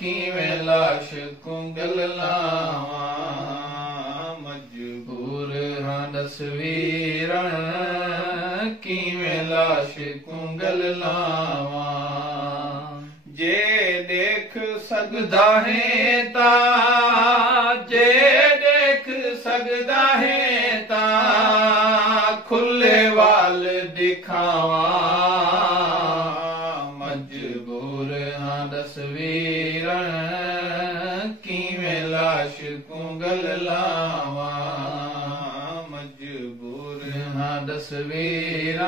किवें लाश कुंगल लावां, मजबूर हां तस्वीर किवें लाश कुंगल लावां। जे देख सकदा है ता, जे देख सकदा है ता खुले वाल दिखावा, मजबूर हां तस्वीर किवें लाश कुंगल लावां, मजबूर हां तस्वीर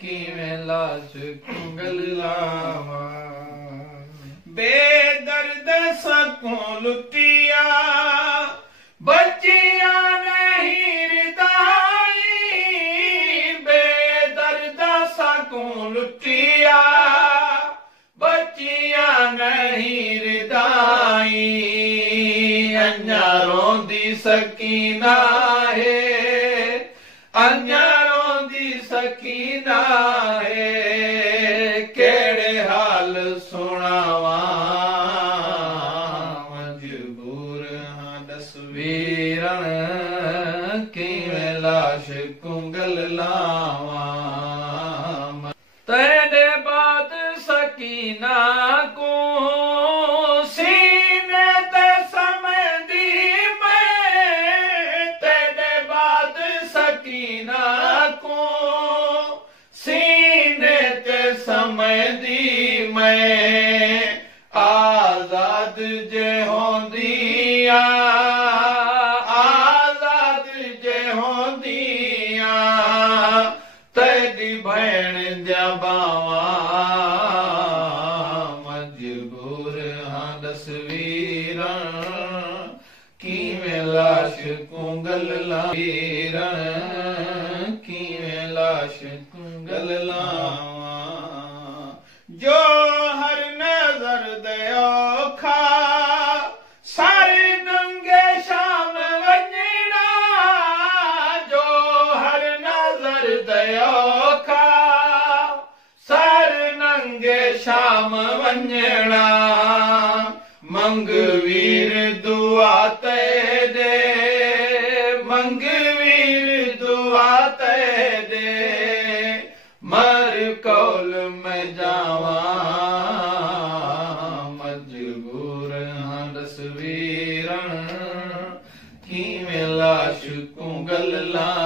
किवें लाश कुंगल लावां। बेदर्द सकूं लुटिया बच्चियां नहीं रिदाई, बेदर्द सकूं लुटिया बच्चियां नहीं रिदाई। अन्या रोंदी सकीना है, अन्या रोंदी सकीना है, केड़े हाल सुनावा, मजबूर हां तस्वीर किवें लाश कुंगल लावां। तेरे बाद सकीना को सीने ते समझदी मैं, तेरे बाद सकीना को सीने ते समझदी मैं। आजाद जे होंदिया, आजाद जे होंदिया तेरी भैन दिया बावां, मजबूर हां तस्वीर किवें लाश कुंगल लावां, किवें लाश कुंगल लावां। जो हर नजर दयो खा सारे नंगे शाम वंजना, जो हर नजर दयो खा सारे नंगे शाम वंजना। मंगवीर दुआ ते दे, मंगवीर दुआ ते दे, मर कौल में जावा, मजबूर हां तस्वीर किवें लाश कुंगल लावां।